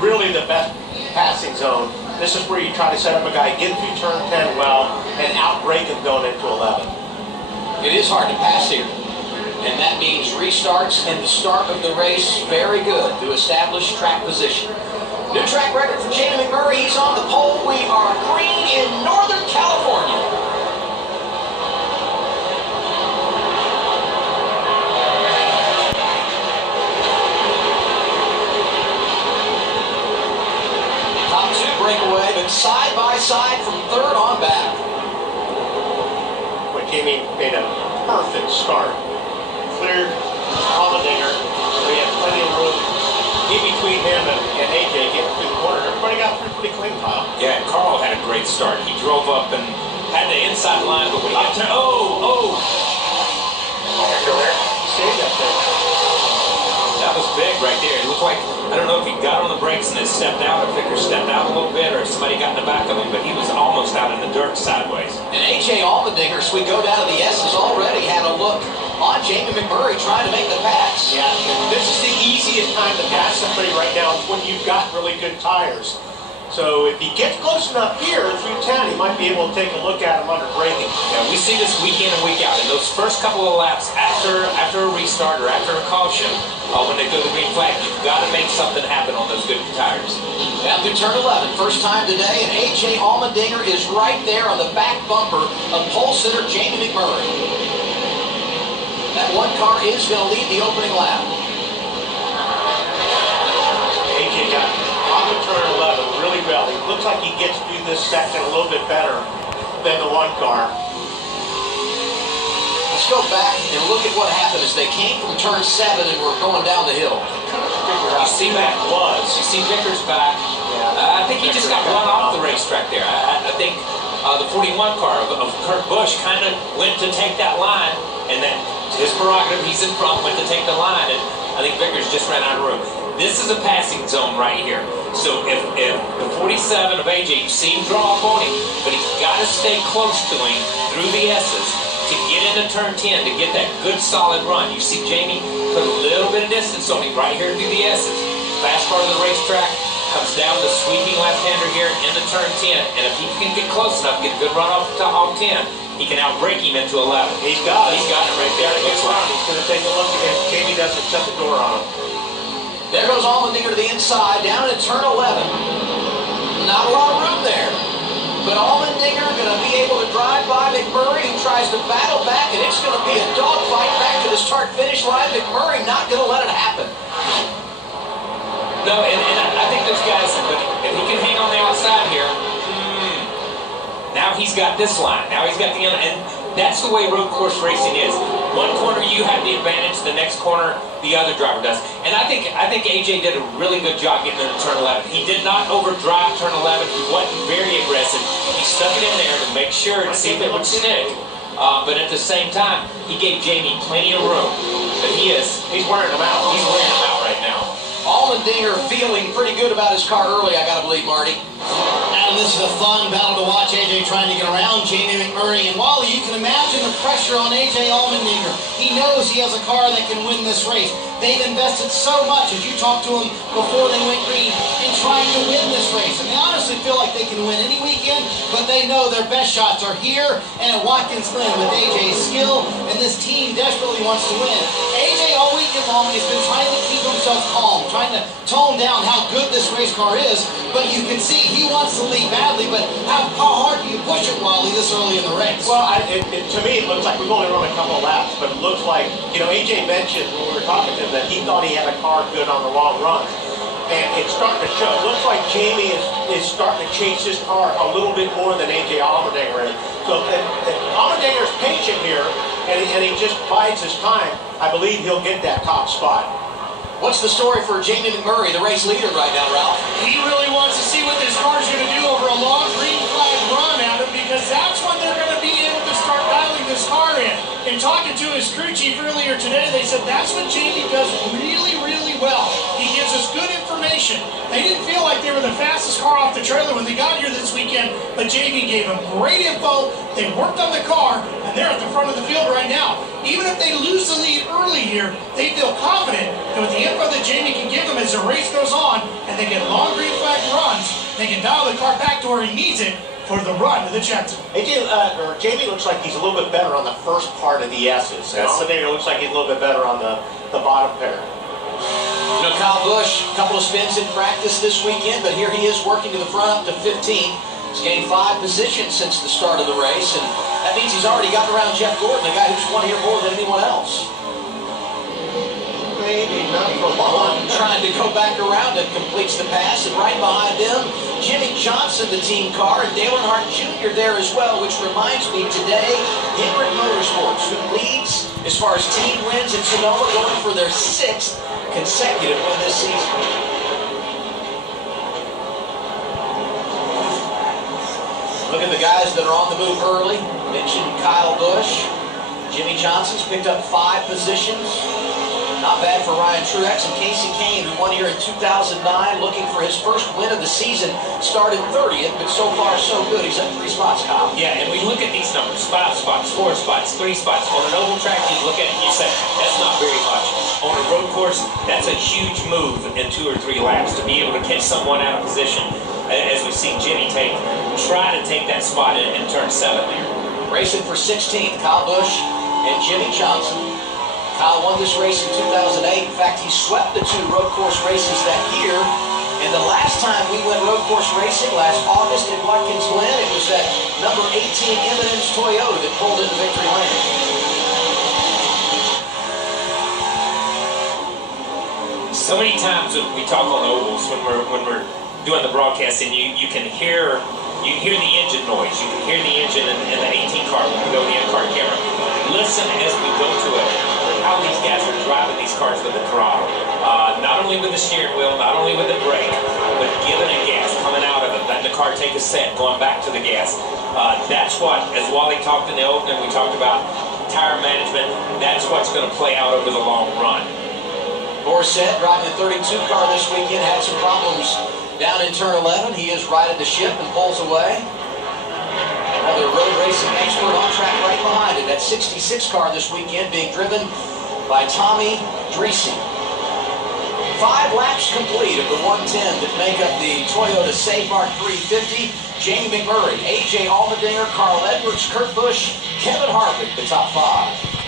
really the best passing zone. This is where you try to set up a guy, get through turn 10 well, and outbreak him going into 11. It is hard to pass here. And that means restarts and the start of the race very good to establish track position. New track record for Jamie McMurray. He's on the pole. We are green in Northern California. Top two breakaway, but side by side from third on back. But Jamie made a perfect start. Cleared Allmendinger, so he had plenty of room in between him and AJ getting through the corner. Everybody got through pretty clean, Kyle. Yeah, and Carl had a great start. He drove up and had the inside line, but when he got to Still there? He stayed up there. that was big right there. It looked like, I don't know if he got on the brakes and then stepped out, or Vickers stepped out a little bit, or if somebody got in the back of him, but he was almost out in the dirt sideways. And AJ Allmendinger, as we go down to the S's, already had a look on Jamie McMurray trying to make the pass. Yeah, this is the easiest time to pass somebody right now when you've got really good tires. So if he gets close enough here through 10, he might be able to take a look at him under braking. Yeah, we see this week in and week out. In those first couple of laps after a restart or after a caution, when they go to the green flag, you've got to make something happen on those good tires. Now through turn 11, first time today, and AJ Allmendinger is right there on the back bumper of pole sitter Jamie McMurray. That one car is going to lead the opening lap. AJ got off of turn 11 really well. It looks like he gets through this section a little bit better than the one car. Let's go back and look at what happened as they came from turn 7 and were going down the hill. You see that you see Vickers back. I think he just got run off the racetrack there. I think the 41 car of Kurt Busch kind of went to take that line, and then his prerogative, he's in front, went to take the line, and I think Vickers just ran out of room. This is a passing zone right here. So if the 47 of AJ, you see him draw up on him, but he's got to stay close to him through the S's to get into turn 10, to get that good solid run. You see Jamie put a little bit of distance on him right here through the S's. Fast part of the racetrack, comes down the sweeping left-hander here into turn 10, and if he can get close enough, get a good run off 10, he can outbrake him into 11. He's got it. He's got it right there. He's going to take a look if Jamie doesn't shut the door on him. There goes Allmendinger to the inside, down at turn 11. Not a lot of room there. But Allmendinger going to be able to drive by McMurray, who tries to battle back, and it's going to be a dogfight back to the start-finish line. McMurray not going to let it happen. No, and I think those guys, if he can hang on the outside here, now he's got this line. Now he's got the end, and that's the way road course racing is. One corner you have the advantage, the next corner the other driver does. And I think AJ did a really good job getting into turn 11. He did not overdrive turn 11. He wasn't very aggressive. He stuck it in there to make sure to see if it would stick. But at the same time, he gave Jamie plenty of room. But he's wearing them out. He's wearing them out right now. Allmendinger feeling pretty good about his car early, I gotta believe, Marty. Adam, this is a fun battle to watch. AJ trying to get around Jamie McMurray. And Wally, you can imagine the pressure on AJ Allmendinger. He knows he has a car that can win this race. They've invested so much, as you talked to him before they went green, in trying to win this race. And they honestly feel like they can win any weekend, but they know their best shots are here and at Watkins Glen with AJ's skill, and this team desperately wants to win. AJ all weekend long has been trying to keep himself calm, trying to tone down how good this race car is, but you can see he wants to lead badly, but how hard do you push it, Wally, this early in the race? Well, to me, it looks like we've only run a couple of laps, but it looks like, AJ mentioned when we were talking to him that he thought he had a car good on the long run. And it's starting to show. It looks like Jamie is starting to chase his car a little bit more than AJ Allmendinger is. So if Allmendinger's patient here, and he just bides his time, I believe he'll get that top spot. What's the story for Jamie McMurray, the race leader right now, Ralph? He really wants to see what this car's going to do over a long green flag run, Adam, because that's when they're going to be able to start dialing this car in. In talking to his crew chief earlier today, they said that's what Jamie does really, really well. He gives us good information. They didn't feel like they were the fastest car off the trailer when they got here this weekend, but Jamie gave them great info. They worked on the car, and they're at the front of the field right now. Even if they lose the lead early here, they feel confident that with the info that Jamie can give them as the race goes on, and they get longer they can dial the car back to where he needs it for the run to the Jetson. Jamie looks like he's a little bit better on the first part of the S's. And Allmendinger looks like he's a little bit better on the bottom pair. You know, Kyle Busch, a couple of spins in practice this weekend, but here he is working to the front up to 15th. He's gained 5 positions since the start of the race, and that means he's already gotten around Jeff Gordon, the guy who's won here more than anyone else. Maybe not for long. Trying to go back around and completes the pass, and right behind them, Jimmy Johnson, the team car, and Dale Earnhardt Jr. there as well, which reminds me today, Hendrick Motorsports, who leads as far as team wins in Sonoma, going for their 6th consecutive win this season. Look at the guys that are on the move early. Mentioned Kyle Busch. Jimmy Johnson's picked up 5 positions. Not bad for Ryan Truex. And Casey Kane, who won here in 2009, looking for his first win of the season, started 30th, but so far so good. He's up 3 spots, Kyle. Yeah, and we look at these numbers, 5 spots, 4 spots, 3 spots. On an oval track, you look at it and you say, that's not very much. On a road course, that's a huge move in 2 or 3 laps to be able to catch someone out of position, as we've seen Jimmy try to take that spot in turn 7 there. Racing for 16th, Kyle Busch and Jimmy Johnson. Kyle won this race in 2008. In fact, he swept the 2 road course races that year. And the last time we went road course racing, last August in Watkins Glen, it was that number 18 M&M's Toyota that pulled into victory lane. So many times we talk on ovals when we're doing the broadcast, and you can hear the engine noise. You can hear the engine in the 18 car when we go to the in-car camera. Listen as we go to it, how these guys are driving these cars with the throttle. Not only with the steering wheel, not only with the brake, but giving it gas, coming out of it, letting the car take a set, going back to the gas. That's what, as Wally talked in the opening, we talked about tire management. That's what's going to play out over the long run. Borsett, driving the 32 car this weekend, had some problems down in turn 11. He has righted the ship and pulls away. Another road racing expert on track right behind it. That 66 car this weekend being driven by Tommy Dreesen. 5 laps complete of the 110 that make up the Toyota Save Mart 350. Jamie McMurray, AJ Allmendinger, Carl Edwards, Kurt Busch, Kevin Harvick, the top 5.